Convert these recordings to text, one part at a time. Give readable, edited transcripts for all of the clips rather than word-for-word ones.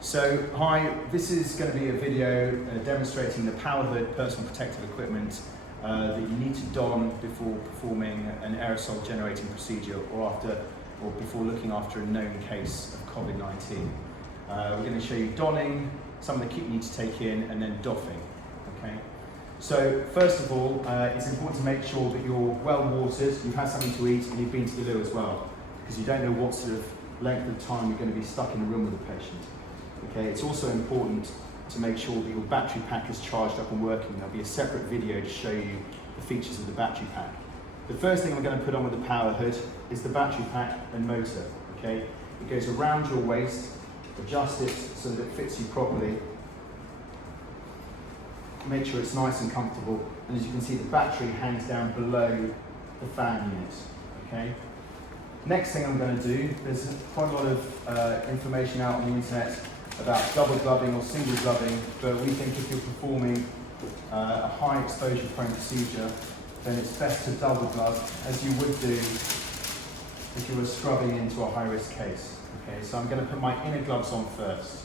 So, hi, this is going to be a video demonstrating the power hood personal protective equipment that you need to don before performing an aerosol generating procedure or before looking after a known case of COVID-19. We're going to show you donning, some of the kit you need to take in, and then doffing. Okay. So first of all, it's important to make sure that you're well watered, you've had something to eat, and you've been to the loo as well, because you don't know what sort of length of time you're going to be stuck in a room with a patient. Okay. It's also important to make sure that your battery pack is charged up and working. There'll be a separate video to show you the features of the battery pack. The first thing I'm going to put on with the power hood is the battery pack and motor. Okay. It goes around your waist, adjust it so that it fits you properly. Make sure it's nice and comfortable, and as you can see, the battery hangs down below the fan unit. Okay. Next thing I'm going to do, there's quite a lot of information out on the internet about double gloving or single gloving, but we think if you're performing a high exposure prone procedure, then it's best to double glove, as you would do if you were scrubbing into a high risk case. Okay, so I'm going to put my inner gloves on first.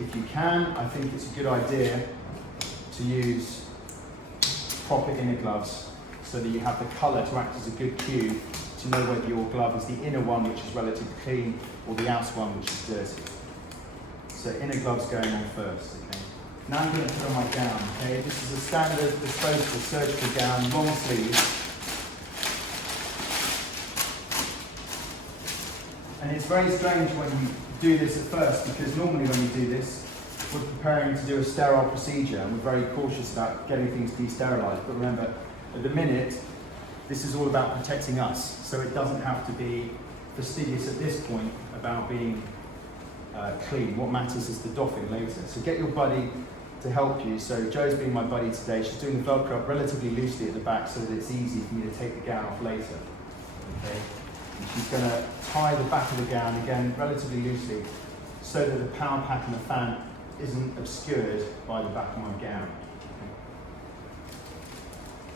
If you can, I think it's a good idea to use proper inner gloves so that you have the colour to act as a good cue to know whether your glove is the inner one, which is relatively clean, or the outer one, which is dirty. So inner gloves going on first. Okay. Now I'm going to put on my gown. Okay. This is a standard disposable surgical gown, long sleeves. And it's very strange when you do this at first, because normally when you do this, we're preparing to do a sterile procedure and we're very cautious about getting things de-sterilised. But remember, at the minute, this is all about protecting us, so it doesn't have to be fastidious at this point about being clean. What matters is the doffing later. So get your buddy to help you. So Jo's been my buddy today. She's doing the Velcro up relatively loosely at the back so that it's easy for me to take the gown off later. Okay. And she's going to tie the back of the gown again relatively loosely so that the power pack and the fan isn't obscured by the back of my gown. Okay.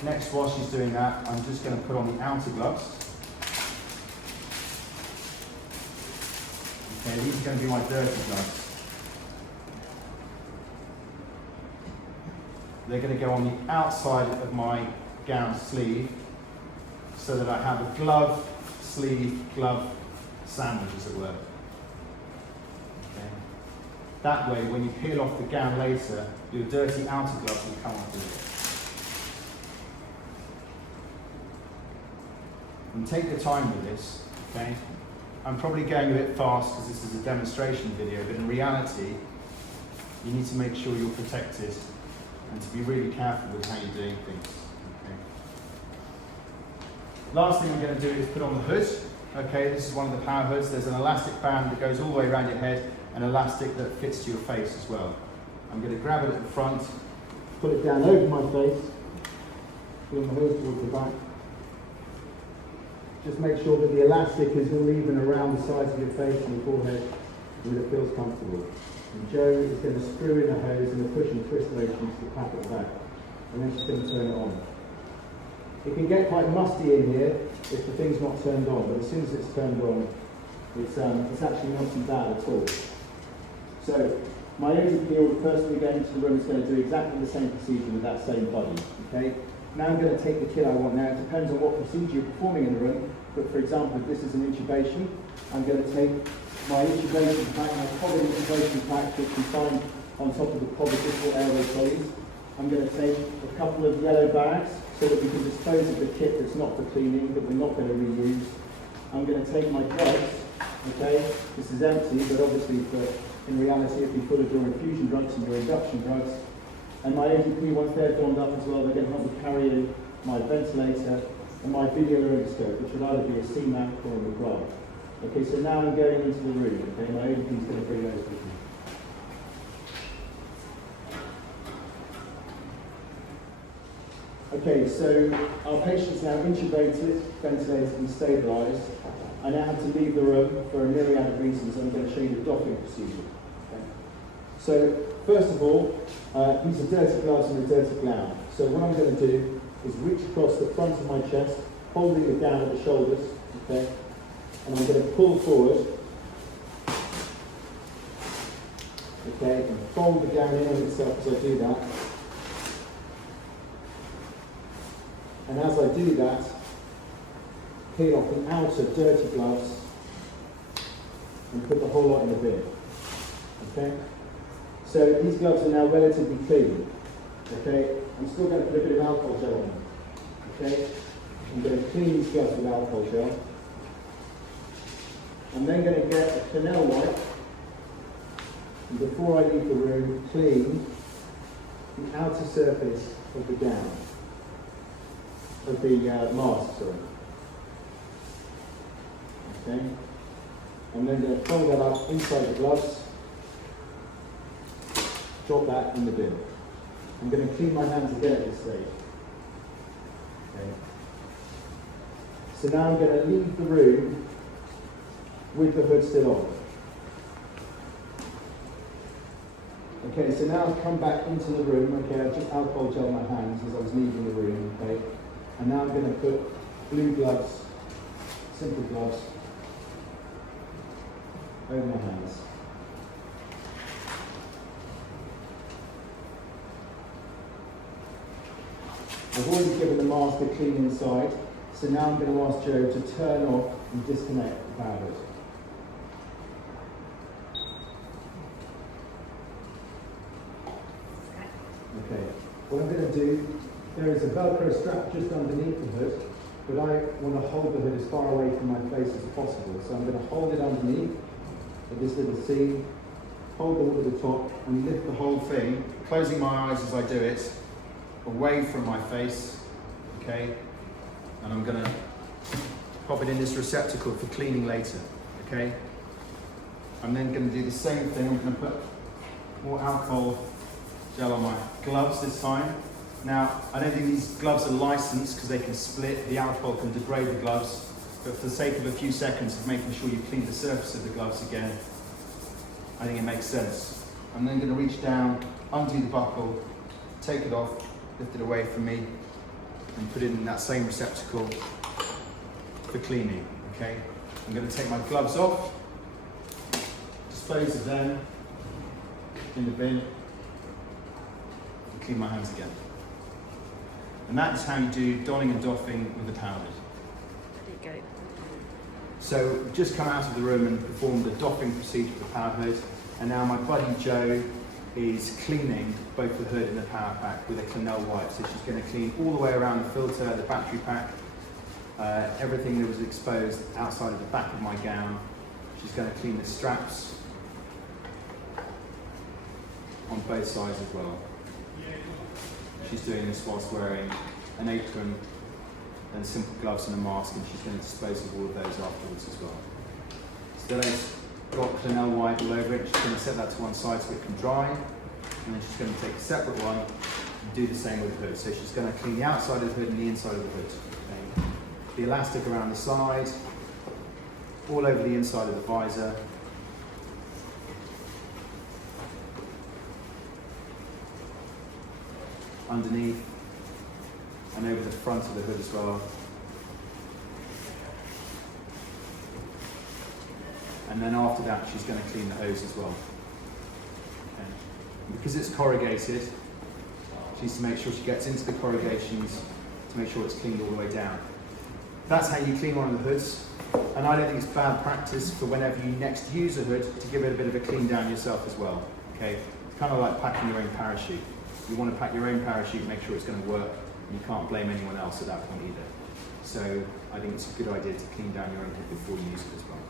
Next, while she's doing that, I'm just going to put on the outer gloves. Okay, these are going to be my dirty gloves. They're going to go on the outside of my gown sleeve so that I have a glove, sleeve, glove sandwich, as it were. Okay. That way, when you peel off the gown later, your dirty outer gloves will come off with it. And take your time with this. Okay. I'm probably going a bit fast because this is a demonstration video, but in reality, you need to make sure you're protected and to be really careful with how you're doing things. Last thing I'm going to do is put on the hood. Okay, this is one of the power hoods. There's an elastic band that goes all the way around your head, and elastic that fits to your face as well. I'm going to grab it at the front, put it down over my face, bring the hood towards the back. Just make sure that the elastic is all even around the sides of your face and your forehead, so that it feels comfortable. And Jo is going to screw in the hose and the push and twist motion to the pack at the back, and then she's going to turn it on. It can get quite musty in here if the thing's not turned on, but as soon as it's turned on, it's actually not too bad at all. So my ODP, or the person who going into the room, is going to do exactly the same procedure with that same body. Okay. Now I'm going to take the kit I want. Now it depends on what procedure you're performing in the room, but for example, if this is an intubation, I'm going to take my intubation pack, my COVID intubation pack, which we find on top of the COVID distal airway trolleys. I'm going to take a couple of yellow bags so that we can dispose of the kit that's not for cleaning, that we're not going to reuse. I'm going to take my drugs. Okay, this is empty, but obviously in reality it'll be full of your infusion drugs and your induction drugs. And my ADP, once they're donned up as well, they're going to help me carry in my ventilator and my video laryngoscope, which would either be a CMAC or a McGrath. Okay, so now I'm going into the room. Okay, my ADP is going to bring those with me. Okay, so our patient's now intubated, ventilated and stabilised. I now have to leave the room for a myriad of reasons. I'm going to show you the doffing procedure. Okay. So, first of all, these are dirty gloves and a dirty gown. So what I'm going to do is reach across the front of my chest, holding it down at the shoulders, okay? And I'm going to pull forward Okay, and fold the gown in on itself as I do that. And as I do that, peel off the outer dirty gloves and put the whole lot in the bin. Okay? So these gloves are now relatively clean. Okay? I'm still going to put a bit of alcohol gel on them. Okay? I'm going to clean these gloves with alcohol gel. I'm then going to get a Flanell wipe, and before I leave the room, clean the outer surface of the gown, of the mask, sorry. Okay? I'm then going to fold that up inside the gloves, drop that in the bin. I'm going to clean my hands again at this stage. Okay. So now I'm going to leave the room with the hood still on. Okay, so now I've come back into the room. Okay, I've just alcohol gel my hands as I was leaving the room. Okay, and now I'm going to put blue gloves, simple gloves, over my hands. I've already given the mask a clean inside, so now I'm going to ask Joe to turn off and disconnect the power hood. Okay, what I'm going to do, there is a Velcro strap just underneath the hood, but I want to hold the hood as far away from my face as possible, so I'm going to hold it underneath at this little seam, hold the hood at the top, and lift the whole thing, closing my eyes as I do it, away from my face, okay? And I'm going to pop it in this receptacle for cleaning later, okay? I'm then going to do the same thing. I'm going to put more alcohol gel on my gloves this time. Now, I don't think these gloves are licensed because they can split. The alcohol can degrade the gloves, but for the sake of a few seconds of making sure you clean the surface of the gloves again, I think it makes sense. I'm then going to reach down, undo the buckle, take it off, lift it away from me, and put it in that same receptacle for cleaning, okay? I'm going to take my gloves off, dispose of them in the bin, and clean my hands again. And that is how you do donning and doffing with a power hood. There you go. So we've just come out of the room and performed the doffing procedure with the power hood, and now my buddy Joe is cleaning both the hood and the power pack with a Flanell wipe. So she's going to clean all the way around the filter, the battery pack, everything that was exposed outside of the back of my gown. She's going to clean the straps on both sides as well. She's doing this whilst wearing an apron and simple gloves and a mask, and she's going to dispose of all of those afterwards as well. So there's got Flanell wipe all over it. She's going to set that to one side so it can dry, and then she's going to take a separate one and do the same with the hood. So she's going to clean the outside of the hood and the inside of the hood. Okay. The elastic around the side, all over the inside of the visor. Underneath and over the front of the hood as well. And then after that, she's going to clean the hose as well. Okay. Because it's corrugated, she needs to make sure she gets into the corrugations to make sure it's cleaned all the way down. That's how you clean one of the hoods. And I don't think it's bad practice for whenever you next use a hood to give it a bit of a clean down yourself as well. Okay, it's kind of like packing your own parachute. You want to pack your own parachute, make sure it's going to work. You can't blame anyone else at that point either. So I think it's a good idea to clean down your own hood before you use it as well.